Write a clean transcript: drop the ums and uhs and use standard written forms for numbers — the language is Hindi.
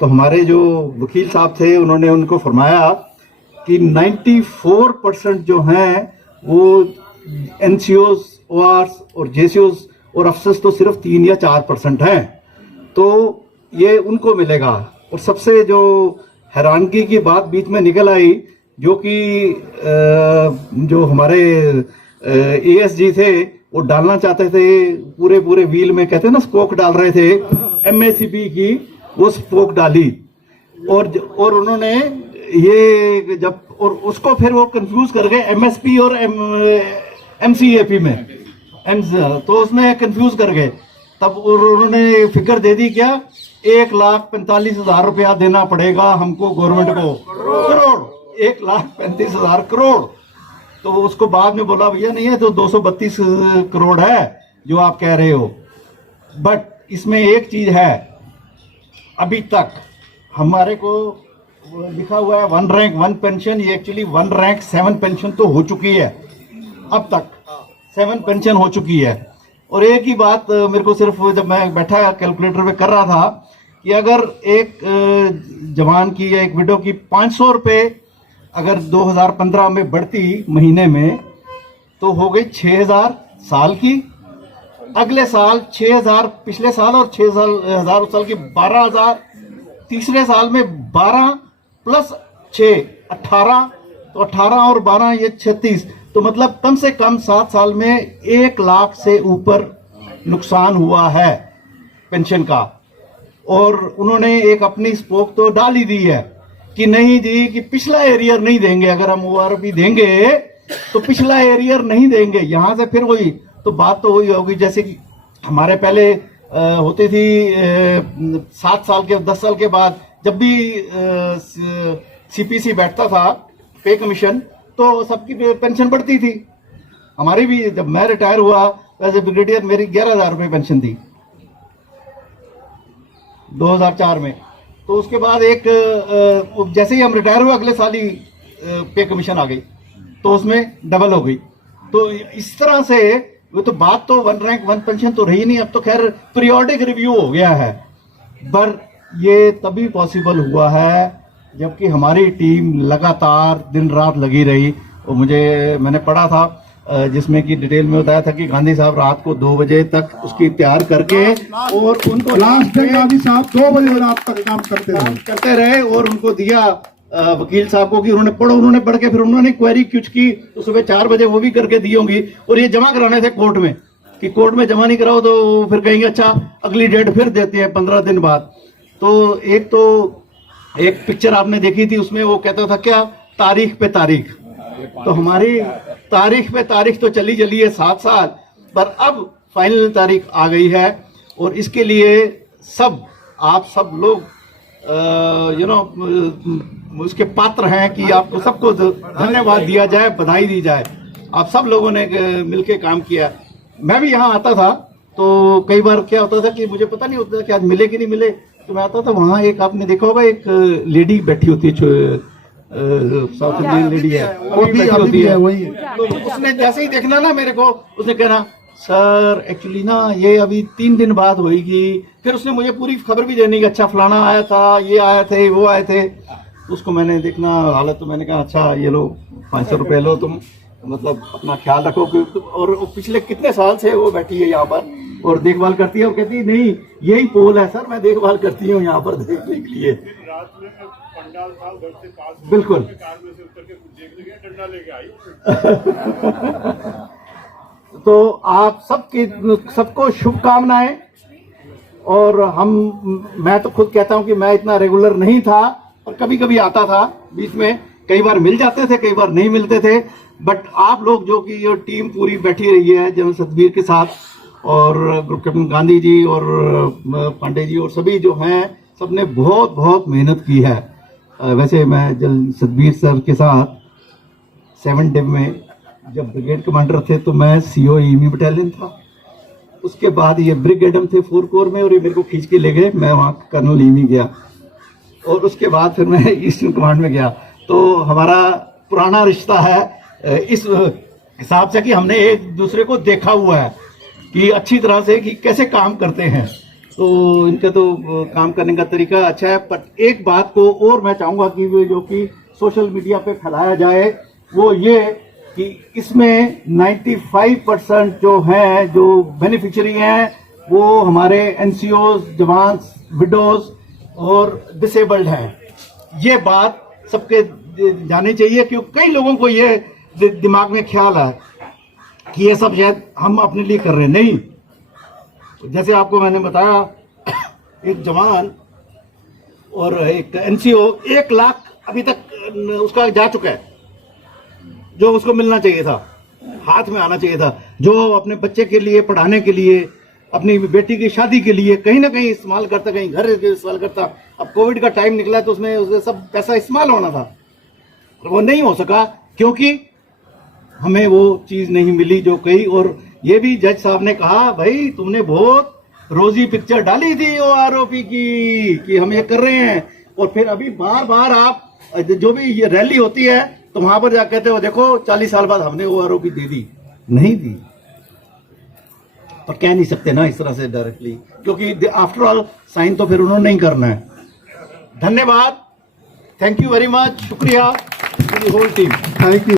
तो हमारे जो वकील साहब थे उन्होंने उनको फरमाया कि 94% जो हैं वो एनसीओज, ओआरस और जेसीओज और अफसर्स तो सिर्फ 3 या 4% हैं, तो ये उनको मिलेगा। और सबसे जो हैरानगी की बात बीच में निकल आई, जो कि जो हमारे एएसजी थे वो डालना चाहते थे पूरे पूरे व्हील में, कहते हैं ना स्पोक डाल रहे थे, एमएससीबी की वो स्पोक डाली और उन्होंने ये जब और उसको फिर वो कंफ्यूज कर गए एमएसपी और एमसीएपी में, तो उसमें कंफ्यूज कर गए। तब उन्होंने फिगर दे दी क्या, 1,45,000 रुपया देना पड़ेगा हमको गवर्नमेंट को, करोड़, 1,35,000 करोड़। तो उसको बाद में बोला भैया नहीं है तो 232 करोड़ है जो आप कह रहे हो। बट इसमें एक चीज है, अभी तक हमारे को लिखा हुआ है 1 रैंक 1 पेंशन, ये एक्चुअली 1 रैंक 7 पेंशन तो हो चुकी है, अब तक 7 पेंशन हो चुकी है। और एक ही बात मेरे को सिर्फ जब मैं बैठा कैलकुलेटर पे कर रहा था कि अगर एक जवान की या एक विडो की 500 रुपये अगर 2015 में बढ़ती महीने में तो हो गई 6,000 साल की, अगले साल 6,000 पिछले साल और 6,000 उस साल की 12,000, तीसरे साल में 12 प्लस 6 18, तो 18 और 12 ये 36, तो मतलब कम से कम 7 साल में 1 लाख से ऊपर नुकसान हुआ है पेंशन का। और उन्होंने एक अपनी स्पोक तो डाल ही दी है कि नहीं जी कि पिछला एरियर नहीं देंगे, अगर हम ओआरपी देंगे तो पिछला एरियर नहीं देंगे। यहां से फिर वही तो बात तो वही होगी जैसे कि हमारे पहले होती थी 7 साल के 10 साल के बाद जब भी सीपीसी बैठता था पे कमीशन तो सबकी पेंशन बढ़ती थी। हमारी भी जब मैं रिटायर हुआ एज ए ब्रिगेडियर मेरी 11,000 रुपये पेंशन थी 2004 में। तो उसके बाद एक जैसे ही हम रिटायर हुए अगले साल ही पे कमीशन आ गई तो उसमें डबल हो गई। तो इस तरह से वो तो बात तो 1 रैंक 1 पेंशन तो रही नहीं, अब तो खैर पीरियोडिक रिव्यू हो गया है। पर ये तभी पॉसिबल हुआ है जबकि हमारी टीम लगातार दिन रात लगी रही। और मैंने पढ़ा था जिसमें कि डिटेल में बताया था कि गांधी साहब रात को 2 बजे तक उसकी तैयार करके और उनको लास्ट में गांधी साहब 2 बजे रात तक काम करते रहे और उनको दिया वकील साहब को कि उन्होंने पढ़ के फिर उन्होंने क्वेरी कुछ की तो सुबह 4 बजे वो भी करके दी होंगी। और ये जमा कराने थे कोर्ट में कि कोर्ट में जमा नहीं कराओ तो फिर कहेंगे अच्छा अगली डेट फिर देते हैं 15 दिन बाद। तो एक पिक्चर आपने देखी थी उसमें वो कहता था क्या, तारीख पे तारीख। तो हमारी तारीख पे तारीख तो चली है 7 साल, पर अब फाइनल तारीख आ गई है। और इसके लिए आप सब लोग उसके पात्र हैं कि आपको सबको धन्यवाद दिया जाए, बधाई दी जाए। आप सब लोगों ने मिलके काम किया। मैं भी यहाँ आता था तो कई बार क्या होता था कि मुझे पता नहीं होता था कि आज मिले कि नहीं मिले, तो मैं आता था वहाँ एक आपने देखा होगा एक लेडी बैठी होती है, साउथ इंडियन लेडी है, वो भी बैठी होती है वही। तो उसने जैसे ही देखना ना मेरे को, उसने कहना सर एक्चुअली ना ये अभी 3 दिन बाद होगी। फिर उसने मुझे पूरी खबर भी देनी कि अच्छा फलाना आया था, ये आए थे, वो आए थे। उसको मैंने देखना हालत, तो मैंने कहा अच्छा ये लो 500 रुपये लो तुम, मतलब अपना ख्याल रखो। और पिछले कितने साल से वो बैठी है यहाँ पर और देखभाल करती है और कहती है नहीं यही पोल है सर, मैं देखभाल करती हूँ यहाँ पर देखने के लिए। रात में पंडाल था घर से पास, बिल्कुल कार में से उतर के कुछ देखने गया, डंडा लेके आई। तो आप सबको शुभकामनाएं। और मैं तो खुद कहता हूं कि मैं इतना रेगुलर नहीं था और कभी कभी आता था बीच में, कई बार मिल जाते थे, कई बार नहीं मिलते थे। बट आप लोग जो कि ये टीम पूरी बैठी रही है जनरल सतबीर के साथ और ग्रुप कैप्टन गांधी जी और पांडे जी और सभी जो हैं, सबने बहुत बहुत मेहनत की है। वैसे मैं जनरल सतबीर सर के साथ 7 डे में जब ब्रिगेड कमांडर थे तो मैं CO ईमी बटालियन था। उसके बाद ये ब्रिगेडम थे 4 कोर में और ये मेरे को खींच के ले गए, मैं वहाँ कर्नल ईमी गया। और उसके बाद फिर मैं ईस्टर्न कमांड में गया। तो हमारा पुराना रिश्ता है इस हिसाब से कि हमने एक दूसरे को देखा हुआ है कि अच्छी तरह से कि कैसे काम करते हैं। तो इनका तो काम करने का तरीका अच्छा है। पर एक बात को और मैं चाहूंगा कि वो जो कि सोशल मीडिया पे फैलाया जाए वो ये कि इसमें 95% जो हैं जो बेनिफिशियरी हैं वो हमारे एनसीओ, जवान, विडोज और डिसेबल्ड हैं। ये बात सबके जानी चाहिए, क्योंकि कई लोगों को ये दिमाग में ख्याल है कि ये सब शायद हम अपने लिए कर रहे हैं। नहीं, जैसे आपको मैंने बताया, एक जवान और एक एनसीओ 1 लाख अभी तक उसका जा चुका है, जो उसको मिलना चाहिए था, हाथ में आना चाहिए था, जो अपने बच्चे के लिए, पढ़ाने के लिए, अपनी बेटी की शादी के लिए कहीं ना कहीं इस्तेमाल करता, कहीं घर इस्तेमाल करता। अब कोविड का टाइम निकला तो उसमें उसका सब पैसा इस्तेमाल होना था, वो नहीं हो सका क्योंकि हमें वो चीज नहीं मिली जो कही। और ये भी जज साहब ने कहा, भाई तुमने बहुत रोजी पिक्चर डाली थी वो आरोपी की कि हम ये कर रहे हैं, और फिर अभी बार बार आप जो भी ये रैली होती है तो वहां पर जा कहते हो देखो 40 साल बाद हमने वो आरोपी दे दी। नहीं दी, पर कह नहीं सकते ना इस तरह से डायरेक्टली, क्योंकि आफ्टर ऑल साइन तो फिर उन्होंने नहीं करना है। धन्यवाद, थैंक यू वेरी मच, शुक्रिया होल टीम, थैंक यू।